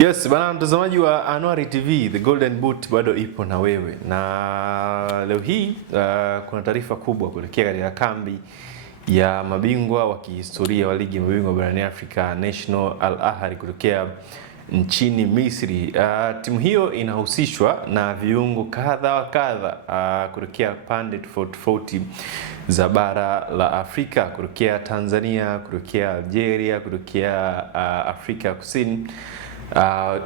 Yes, bana mtazamaji wa Anuari TV, The Golden Boot bado ipo na wewe. Na leo hii kuna taarifa kubwa kuelekea katika kambi ya mabingwa wa kihistoria wa ligi ya mabingwa barani Afrika, National Al Ahly kutokea nchini Misri. Timu hiyo inahusishwa na viungo kadha wa kadha kutokea pande tofauti za bara la Afrika, kutokea Tanzania, kutokea Algeria, kutokea Afrika Kusini.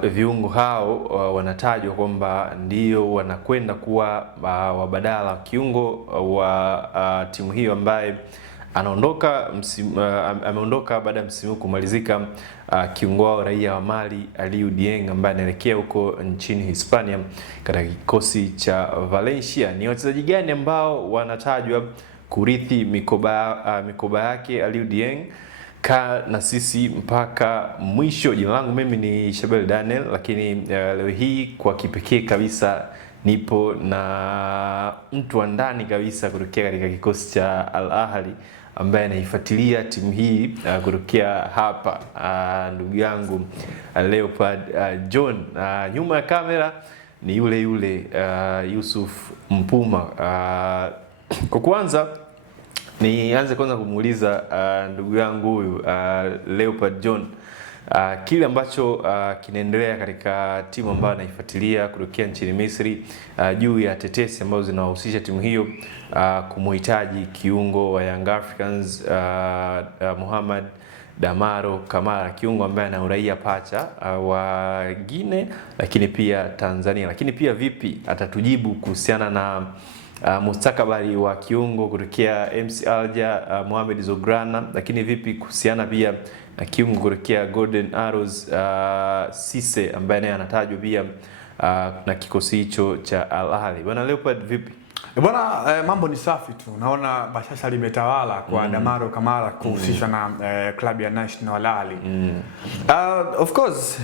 Viungo hao wanatajwa kwamba ndio wanakwenda kuwa wabadala wa kiungo wa timu hiyo ambaye ameondoka baada ya msimu kumalizika, kiungo wao raia wa Mali Aliou Dieng ambaye anaelekea huko nchini Hispania katika kikosi cha Valencia. Ni wachezaji gani ambao wanatajwa kurithi mikoba yake Aliou Dieng? Kaa na sisi mpaka mwisho. Jina langu mimi ni Shabel Daniel, lakini leo hii kwa kipekee kabisa nipo na mtu wa ndani kabisa kutokea katika kikosi cha Al Ahly ambaye anaifuatilia timu hii kutokea hapa, ndugu yangu Leopard John. Nyuma ya kamera ni yule Yusuf Mpuma. Kwa kwanza nianze kwanza kumuuliza ndugu yangu huyu Leopard John kile ambacho kinaendelea katika timu ambayo anaifuatilia kutokea nchini Misri, juu ya tetesi ambazo zinahusisha timu hiyo kumhitaji kiungo wa Young Africans Mohamed Damaro Kamara, kiungo ambaye ana uraia pacha wa Guinea lakini pia Tanzania. Lakini pia vipi atatujibu kuhusiana na mustakabali wa kiungo kutokea MC Alger Mohamed Zograna, lakini vipi kuhusiana pia na kiungo kutokea Golden Arrows Cisse ambaye naye anatajwa pia na kikosi hicho cha Al Ahly. Bwana Leopard, vipi? Bwana, mambo ni safi tu. Naona bashasha limetawala kwa Damaro Kamara kuhusishwa na klabu ya National Al Ahly. Of course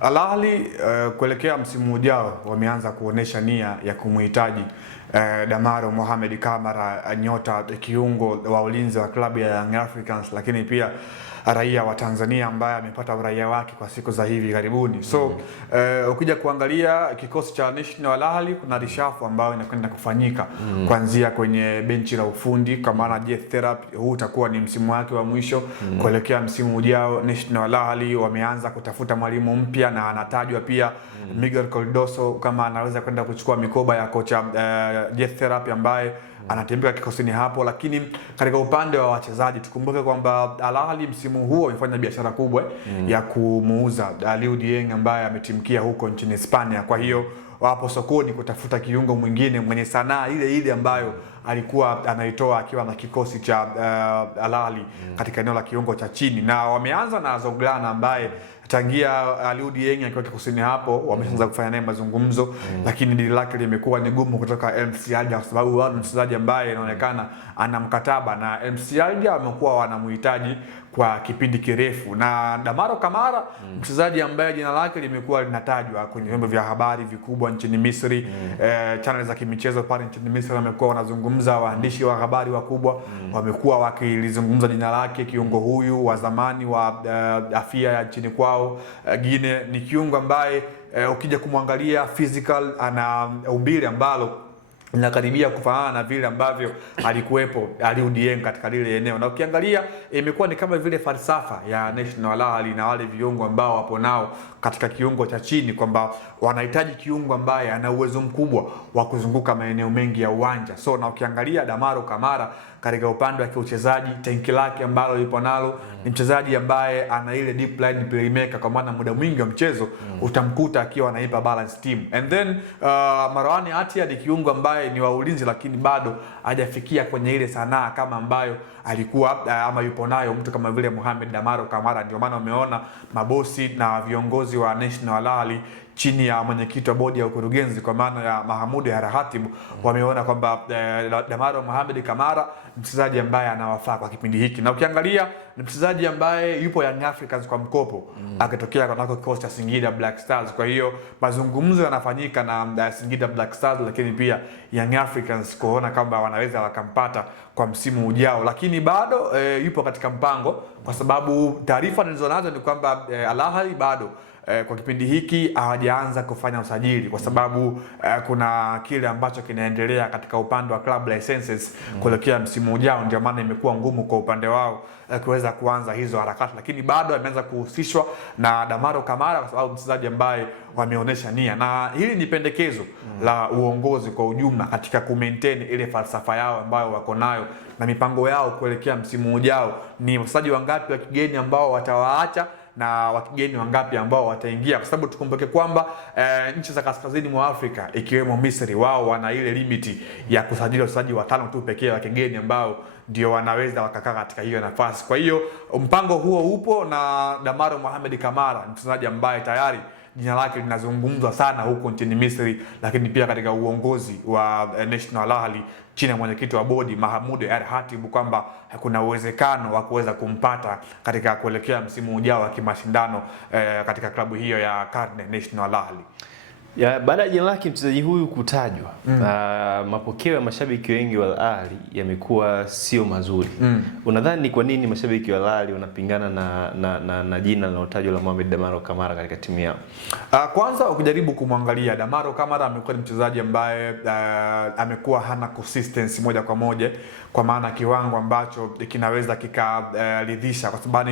Al Ahly kuelekea msimu ujao wameanza kuonesha nia ya kumhitaji Damaro Mohamed Kamara, nyota kiungo wa ulinzi wa klabu ya Young Africans, lakini pia raia wa Tanzania ambaye amepata uraia wake kwa siku za hivi karibuni. So ukija kuangalia kikosi cha National Al Ahly, kuna reshuffle ambayo inakwenda kufanyika kuanzia kwenye benchi la ufundi, kwa maana Jet Therapy huu utakuwa ni msimu wake wa mwisho. Kuelekea msimu ujao National Al Ahly wameanza kutafuta mwalimu mpya, na anatajwa pia Miguel Cardoso kama anaweza kwenda kuchukua mikoba ya kocha Jet Therapy ambaye anatembea kikosini hapo. Lakini katika upande wa wachezaji tukumbuke kwamba Al Ahly msimu huo amefanya biashara kubwa ya kumuuza Aliou Dieng ambaye ametimkia huko nchini Hispania. Kwa hiyo wapo sokoni kutafuta kiungo mwingine mwenye sanaa ile ambayo alikuwa anaitoa akiwa na kikosi cha Al Ahly katika eneo la kiungo cha chini, na wameanza na Zograna ambaye tangia Aliou Dieng akiwa kikosini hapo wameanza kufanya naye mazungumzo, lakini dili lake limekuwa ni gumu kutoka MC Alger kwa sababu wao mchezaji ambaye inaonekana ana mkataba na MC Alger, wamekuwa wanamhitaji kwa kipindi kirefu. Na Damaro Kamara mchezaji ambaye jina lake limekuwa linatajwa kwenye vyombo vya habari vikubwa nchini Misri, channel za kimichezo pale nchini Misri wamekuwa wanazungumza, waandishi wa habari wakubwa wamekuwa wakilizungumza jina lake. Kiungo huyu wa zamani wa Afia ya nchini kwao Guinea, ni kiungo ambaye ukija kumwangalia physical ana umbile ambalo inakaribia kufanana na vile ambavyo alikuwepo Aliou Dieng katika lile eneo, na ukiangalia imekuwa ni kama vile falsafa ya National Al Ahly na wale viungo ambao wapo nao katika kiungo cha chini, kwamba wanahitaji kiungo ambaye ana uwezo mkubwa wa kuzunguka maeneo mengi ya uwanja. So na ukiangalia Damaro Kamara katika upande wa kiuchezaji, tenki lake ambalo lipo nalo ni mchezaji ambaye ana ile deep line playmaker, kwa maana muda mwingi wa mchezo utamkuta akiwa anaipa balance team. And then Marwan Atia ni kiungo ambaye ni wa ulinzi, lakini bado hajafikia kwenye ile sanaa kama ambayo alikuwa ama yupo nayo mtu kama vile Mohamed Damaro Kamara. Ndio maana umeona mabosi na viongozi wa National Al Ahly chini ya mwenyekiti wa bodi ya ukurugenzi kwa maana ya Mahamudu Al-Khatib wameona kwamba Damaro Mohamed Kamara mchezaji ambaye anawafaa kwa kipindi hiki, na ukiangalia ni mchezaji ambaye yupo Young Africans kwa mkopo akitokea kwa kikosi cha Singida Black Stars. Kwa hiyo mazungumzo yanafanyika na Singida Black Stars, lakini pia Young Africans kuona kwamba wanaweza wakampata kwa msimu ujao, lakini bado yupo katika mpango, kwa sababu taarifa nilizonazo ni kwamba Al Ahly bado kwa kipindi hiki hawajaanza kufanya usajili, kwa sababu kuna kile ambacho kinaendelea katika upande wa club licenses kuelekea msimu ujao. Ndio maana imekuwa ngumu kwa upande wao kuweza kuanza hizo harakati, lakini bado ameanza kuhusishwa na Damaro Kamara kwa sababu mchezaji ambaye wameonyesha nia, na hili ni pendekezo la uongozi kwa ujumla katika kumaintain ile falsafa yao ambayo wako nayo na mipango yao kuelekea msimu ujao. Ni wachezaji wangapi wa kigeni ambao watawaacha na wakigeni wangapi ambao wataingia, kwa sababu tukumbuke kwamba nchi za kaskazini mwa Afrika ikiwemo Misri, wao wana ile limiti ya kusajili wachezaji 5 tu pekee wa kigeni ambao ndio wanaweza wakakaa katika hiyo nafasi. Kwa hiyo mpango huo upo, na Damaro Mohamed Kamara mchezaji ambaye tayari jina lake linazungumzwa sana huko nchini Misri, lakini pia katika uongozi wa National Al Ahly chini ya mwenyekiti wa bodi Mahamudu Al-Khatib kwamba kuna uwezekano wa kuweza kumpata katika kuelekea msimu ujao wa kimashindano katika klabu hiyo ya Karne National Al Ahly. Ya, baada ya jina lake mchezaji huyu kutajwa, mapokeo ya mashabiki wengi wa Al Ahly yamekuwa sio mazuri. Unadhani ni kwa nini mashabiki wa Al Ahly wanapingana na jina linalotajwa la Mohamed Damaro Kamara katika timu yao? Kwanza ukijaribu kumwangalia Damaro Kamara amekuwa ni mchezaji ambaye amekuwa hana consistency moja kwa moja, kwa maana kiwango ambacho kinaweza kikaridhisha, kwa sababu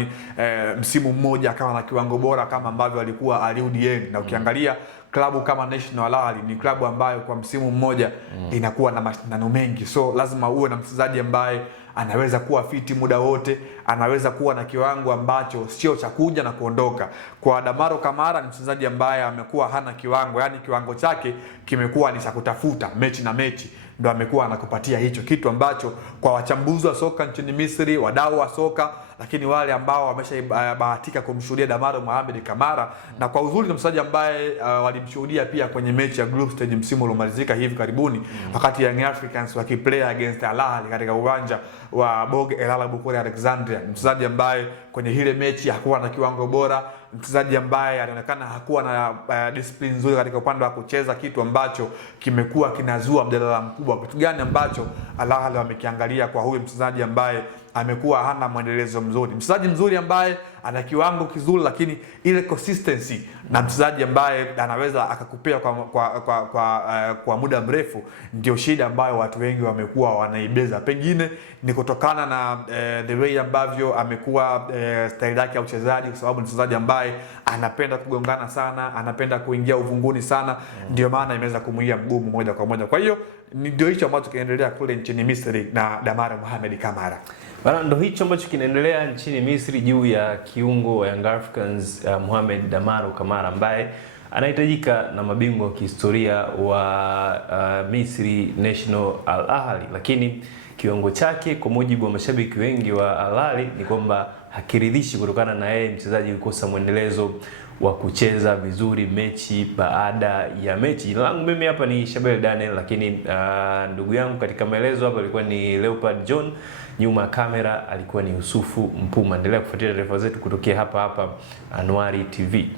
msimu mmoja akawa na kiwango bora kama ambavyo alikuwa Aliou Dieng, na ukiangalia klabu kama National Al Ahly ni klabu ambayo kwa msimu mmoja inakuwa na mashindano mengi, so lazima uwe na mchezaji ambaye anaweza kuwa fiti muda wote, anaweza kuwa na kiwango ambacho sio cha kuja na kuondoka. Kwa Damaro Kamara ni mchezaji ambaye amekuwa hana kiwango, yani kiwango chake kimekuwa ni cha kutafuta mechi na mechi, ndo amekuwa anakupatia hicho kitu ambacho kwa wachambuzi wa soka nchini Misri, wadau wa soka, lakini wale ambao wameshabahatika kumshuhudia Damaro Mohamed Kamara, na kwa uzuri ni mchezaji ambaye walimshuhudia pia kwenye mechi ya group stage msimu uliomalizika hivi karibuni, wakati Young Africans wakiplay against Al Ahly katika uwanja wa Bogue El Arab kule Alexandria. Mchezaji ambaye kwenye ile mechi hakuwa na kiwango bora, mchezaji ambaye anaonekana hakuwa na discipline nzuri katika upande wa kucheza, kitu ambacho kimekuwa kinazua mjadala mkubwa. Kitu gani ambacho Al Ahly wamekiangalia kwa huyu mchezaji ambaye amekuwa hana mwendelezo mzuri, mchezaji mzuri ambaye ana kiwango kizuri, lakini ile consistency na mchezaji ambaye anaweza akakupea kwa muda mrefu, ndio shida ambayo watu wengi wamekuwa wanaibeza. Pengine ni kutokana na the way ambavyo amekuwa style yake ya uchezaji, kwa sababu ni mchezaji ambaye anapenda kugongana sana, anapenda kuingia uvunguni sana, ndio maana imeweza kumuia mgumu moja kwa moja. Kwa hiyo ndio hicho ambacho kinaendelea kule nchini Misri na Damaro Mohamed Kamara. Bana, ndo hicho ambacho kinaendelea nchini Misri juu ya kiungo wa Young Africans Mohamed Damaro Kamara ambaye anahitajika na mabingwa wa kihistoria wa Misri National Al Ahly, lakini kiwango chake kwa mujibu wa mashabiki wengi wa Al Ahly ni kwamba hakiridhishi kutokana na yeye mchezaji kukosa mwendelezo wa kucheza vizuri mechi baada ya mechi. Jina langu mimi hapa ni Shabel Daniel, lakini ndugu yangu katika maelezo hapa alikuwa ni Leopard John, nyuma ya kamera alikuwa ni Yusufu Mpuma. Endelea kufuatilia taarifa zetu kutokea hapa Anuari TV.